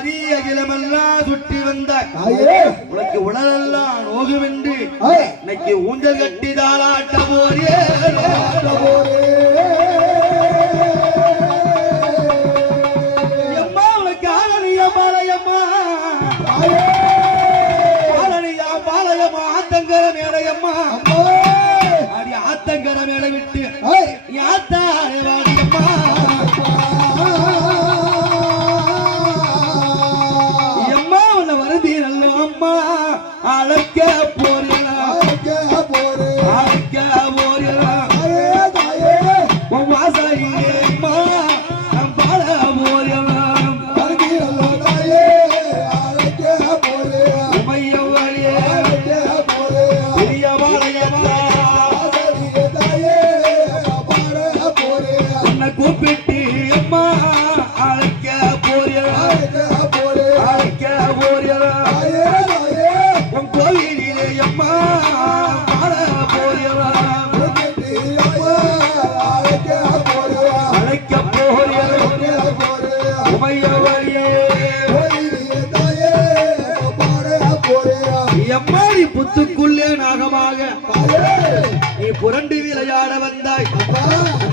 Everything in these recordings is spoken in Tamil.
பசியாரி அகிலமெல்லாம் சுற்றி வந்த தாயே உனக்கு உடலெல்லாம் நோகுமென்று இன்னைக்கு ஊஞ்சல் கட்டி தாளாட்ட போறியே. அழைக்க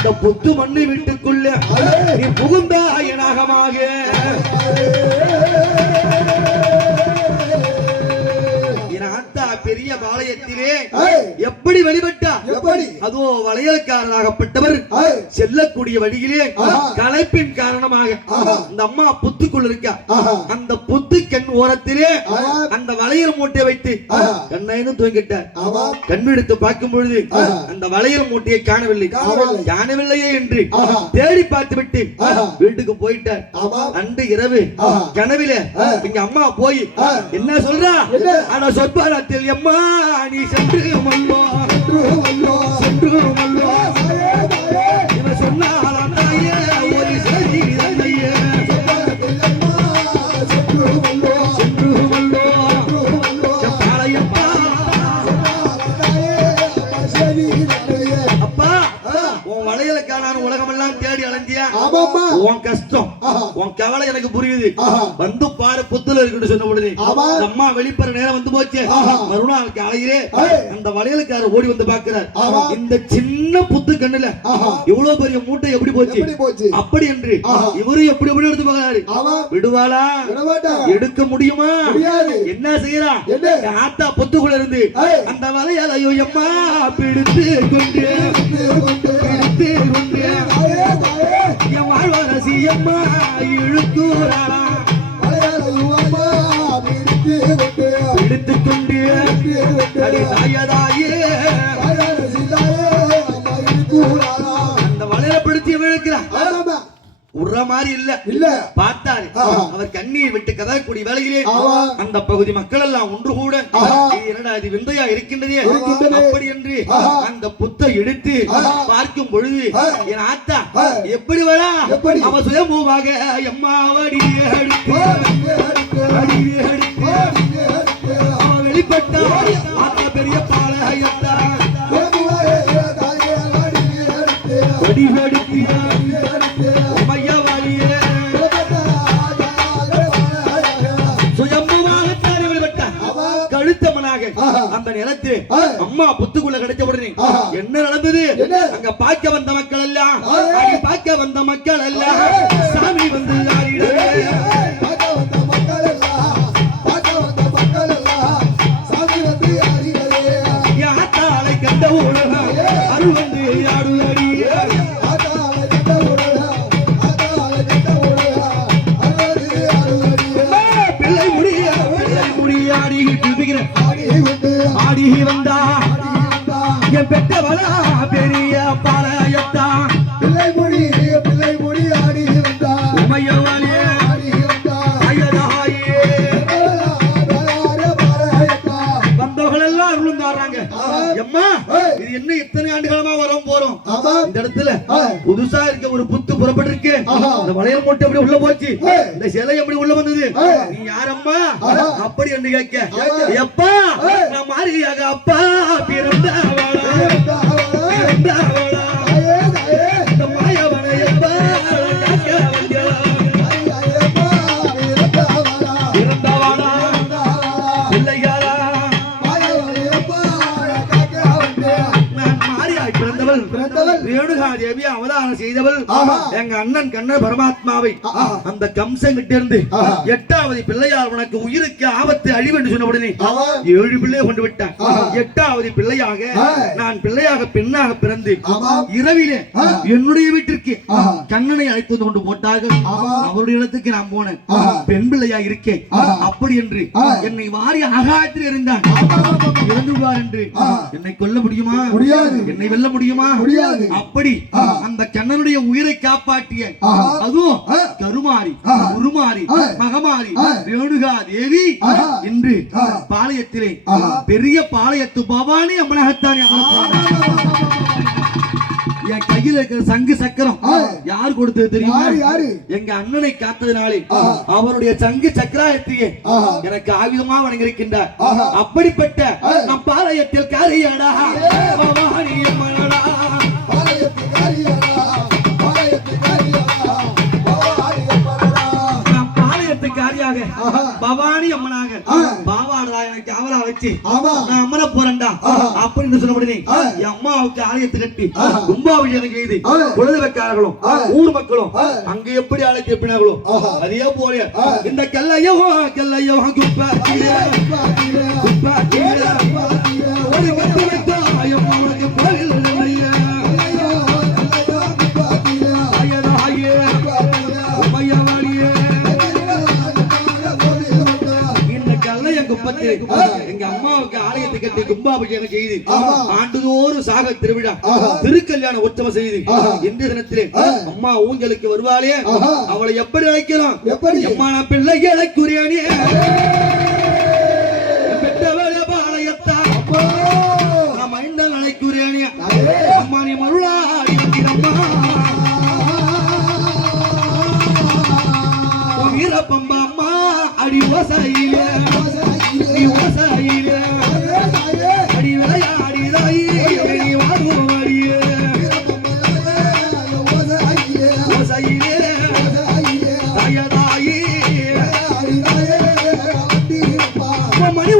அந்த புத்து மண்ணு வீட்டுக்குள்ளே நீ புகுந்தாய் நாகமாக எப்படி? அதோ வளையல்காரராகப்பட்டவர் செல்லக்கூடிய வழியிலே. களைப்பின் காரணமாக. அந்த அம்மா புத்துக்குள் இருக்கா. அந்த புத்து கண் ஓரத்திலே. அந்த வளையல் மூட்டையை வைத்து. கண்ணைன்னு தூங்கிட்டார் ஆமா கண் எடுத்து பார்க்கும் பொழுது. அந்த வளையல் மூட்டையை காணவில்லை காணவில்லை. காணவில்லையே என்று. தேடி பார்த்து விட்டு. வீட்டுக்கு போயிட்டார் அன்று இரவு. கனவில. எங்க அம்மா போய். என்ன சொல்றா? ஆனா சொற்பரத்தில் எம்மா நீ சென்று மல்லோ சென்று வல்லோ. சென்று தாயே. இவன் சொன்னாலாம் தாயே ஒரு சரி தந்தையே சென்று வல்லோ. சென்று மல்லோ சென்று வல்லோ. பாளையப்பா தாயே, அம்மா செவி நன்மையே. அப்பா. உன் வளையல காணான உலகமெல்லாம் தேடி அலைஞ்சியா. உன் கஷ்டம். உன் கவலை எனக்கு புரியுது. வந்து பாரு புத்துல இருக்குன்னு சொன்ன. இந்த அம்மா வெளிப்பற நேரம் வந்து போச்சு. மறுநாள் காலையிலே. அந்த வளையலுக்காரர் ஓடி வந்து பாக்குறார். இந்த சின்ன புத்து கண்ணுல. இவ்வளவு பெரிய மூட்டை எப்படி போச்சு? அப்படி என்று. இவரு எப்படி எப்படி எடுத்து பார்க்கறாரு ஆமா. விடுவாளா. எடுக்க முடியுமா. என்ன செய்யறா என்ன? என் ஆத்தா பொத்துக்குள்ள இருந்து. அந்த வளையலையோ அம்மா பிடித்து கொண்டு பிடித்து கொண்டு. என் வாழ்வரசி அம்மா இழுக்கூறாளா மாதிரி இல்ல இல்ல பார்த்தாரு. அவர் கண்ணீர் விட்டு கதறக்கூடிய வேளையிலே ஆமா. அந்த பகுதி மக்கள் எல்லாம் ஒன்று கூட என்னடா இது விந்தையா இருக்கின்றதே. அப்படி என்று. அந்த புத்தை எடுத்து. பார்க்கும் பொழுது. என் ஆத்தா. எப்படி வரா எப்படி? அவ சுயம்பூவாக எம்மாவடி அடுத்து வெளிப்பட்ட பெரிய பாளையத்தா ஆ. அம்மா புத்துக்குள்ள கிடைச்ச உடனே. என்ன நடந்தது? அங்க பார்க்க வந்த மக்கள் எல்லாம் பார்க்க வந்த மக்கள் எல்லாம். சாமி வந்து இன்னும் இத்தனை ஆண்டு காலமா வரோம் போறோம் இந்த இடத்துல. புதுசா இருக்க ஒரு புத்து புறப்பட்டிருக்கு ஆஹா. இந்த வளையல் மூட்டை எப்படி உள்ள போச்சு. இந்த சிலை எப்படி உள்ள வந்தது. நீ யாரம்மா. அப்படி என்று கேட்க. எப்பா. நான் மாறியாக அப்பா தேவி அவதாரம் செய்தவள். எங்க அண்ணன் கண்ண பரமாத்மாவை. அந்த கம்சன் கிட்ட இருந்து. எட்டாவது பிள்ளையார் உனக்கு உயிருக்கு ஆபத்து அழிவு என்று சொன்ன உடனே. ஏழு பிள்ளையை கொண்டு விட்டான். எட்டாவது பிள்ளையாக. நான் பிள்ளையாக பெண்ணாக பிறந்து. இரவிலே. என்னுடைய வீட்டிற்கு. கண்ணனை அழைத்து வந்து கொண்டு போட்டார்கள் ஆமா. அவருடைய இடத்துக்கு நான் போனேன். பெண் பிள்ளையா இருக்கேன். அப்படி என்று. என்னை வாரி ஆகாயத்தில் இருந்தான் இறந்து விடுவார் என்று. என்னை கொல்ல முடியுமா முடியாது. என்னை வெல்ல முடியுமா முடியாது. அப்படி. அந்த கண்ணனுடைய உயிரை காப்பாற்றிய. அதுவும். கருமாரி ஆ. மகமாரி ஆ. ரேணுகா தேவி. இன்று. பாளையத்திலே. பெரிய பாளையத்து பவானி அம்மனகத்தானே என் கையில இருக்கிற சங்கு சக்கரம். யார் கொடுத்தது தெரியுமா? எங்க அண்ணனை காத்ததினாலே. அவருடைய சங்கு சக்கராயத்தையே. எனக்கு ஆயுதமா வணங்கியிருக்கின்றார் ஆஹா. அப்படிப்பட்ட. நம் பாளையத்தில் காரியடா பவானி வச்சு ஆமா. நான் அம்மனை போறேன்டா. அப்படின்னு சொன்ன உடனே. என் அம்மாவுக்கு ஆலயத்தை கட்டி ஆஹா. கும்பாபிஷேகம் செய்து. குலதெய்வக்காரர்களும். ஊர் மக்களும். அங்க எப்படி ஆலயத்தை எப்பினாங்களோ ஆஹா. அதே போல. இந்த கல்லையோ கல்லையோ குப்பாத்திலே கட்டி கும்பாபிஷேகம் செய்து. ஆண்டுதோறும் சாக திருவிழா. திருக்கல்யாண உற்சவம் செய்து ஆஹா. இன்றைய தினத்திலே. அம்மா ஊஞ்சலுக்கு வருவாளே. அவளை எப்படி அழைக்கிறோம் எப்படி? அம்மா நான் பிள்ளைகளை குறியானே வந்திருப்பா, உன்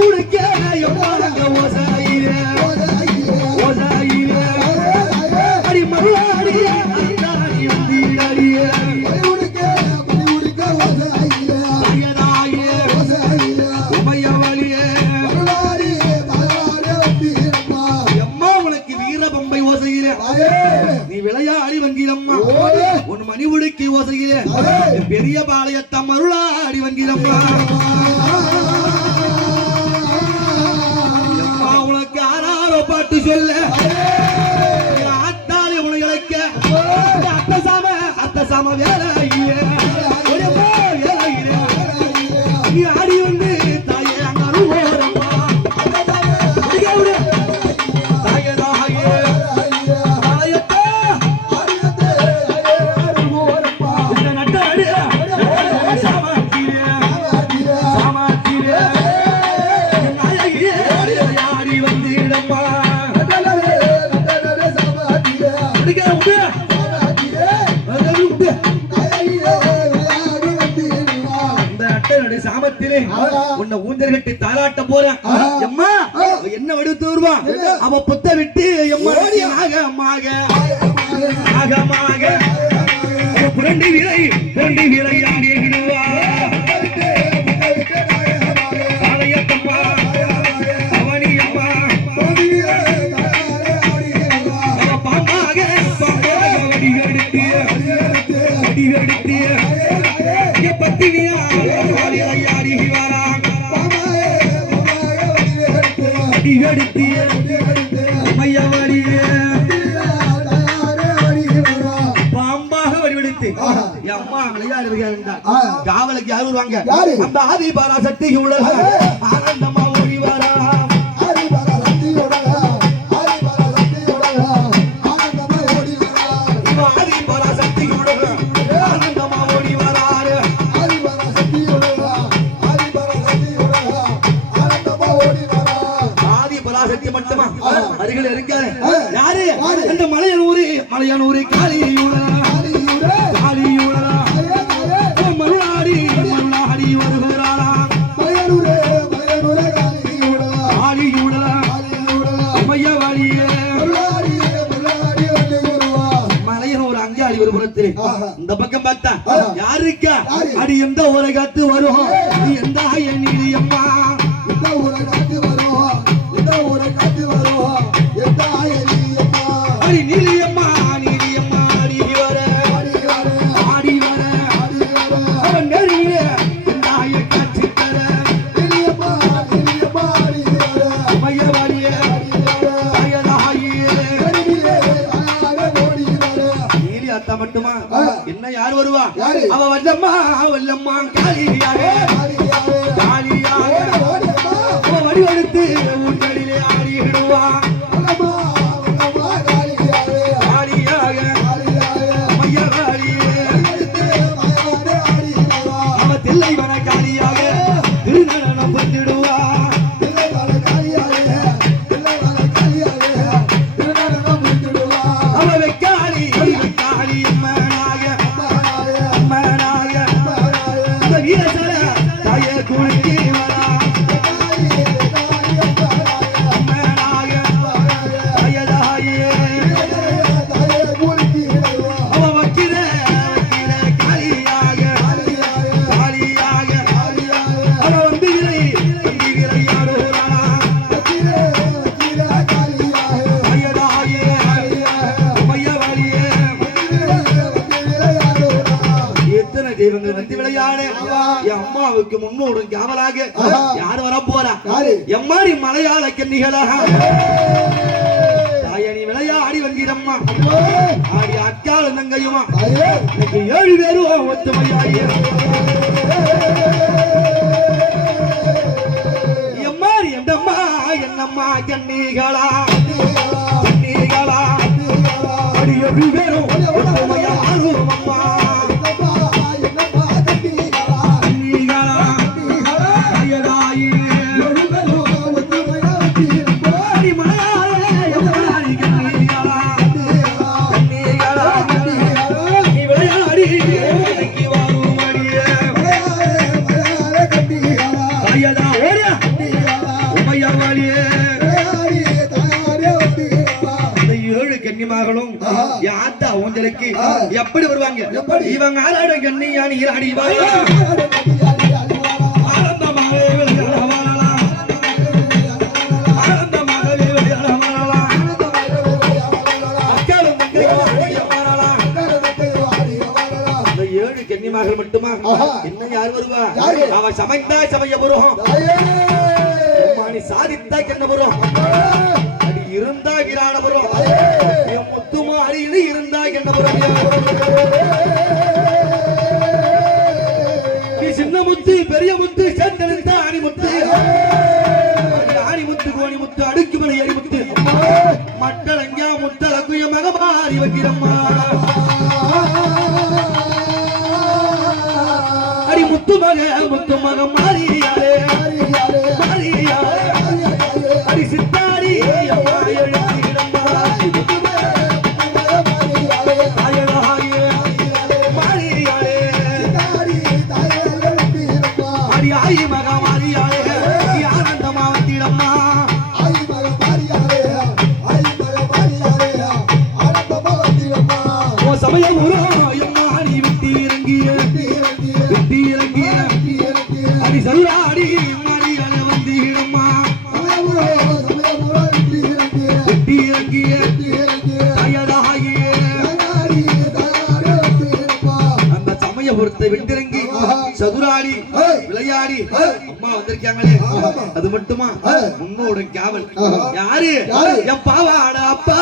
சொல்ல. என் ஆத்தாளி உனக்கு அத்த சாம அத்த சாம வேலை. சாமத்திலே உன்னை ஊஞ்சல் கட்டி தாளாட்ட போறேன் அவ என்ன வடிவத்து வருவா? என்ன? அவ புத்த விட்டு எம்மா மாக மாக. மாக. மாக அவ புரண்டி விலை புரண்டி விலை யாரு? அந்த ஆதி பராசக்தி உலக இந்த பக்கம் பார்த்தா யாருக்கா? அடி எந்த ஊரை காத்து வருவோம். யார் வருவா? அவ வல்லம்மா வல்லம்மா காலியாவே காலியாவே அவ வடிவெடுத்து அம்மாவுக்கு முன்னோடு காவலாக யார் வர போறா எம்மாடி மலையாள கன்னிகளாக. தாயணி விளையாடி வந்திரம்மா. ஆடி அக்காலும் தங்கையுமா இன்னைக்கு ஏழு பேரும் ஒத்துமையாகி எம்மாடி எந்தம்மா என்னம்மா கன்னிகளா? கன்னிகளா அடி ஏழு பேரும் கன்னிமார்களும் யாத்தா ஊஞ்சலுக்கு எப்படி வருவாங்க? இவங்க ஆராட கண்ணியா நீர் அடிவா மட்டுமா? இன்னும் யார் வருவா? அவ சமைந்தா சமைய புருகம் அடி சாதித்தா என்ன வரும்? அடி இருந்தா விரான வரும். முத்துமா அடியில் இருந்தா என்ன வரும்? நீ சின்ன முத்து பெரிய முத்து சேர்ந்தெழுந்தா அணி முத்து. ஆணி முத்து கோணி முத்து அடுக்கு மலை அடி முத்து. மட்டல் அங்கா முத்தல் குய மக மாறி வைக்கிறம்மா. அடி முத்து மக முத்து மக மாறி Everybody. சமயபுரத்தை விட்டிறங்கி சதுராடி விளையாடி அம்மா வந்திருக்காங்களே. அது மட்டுமா? உன்னோட கேவல். யாரு? என் பாவாடா அப்பா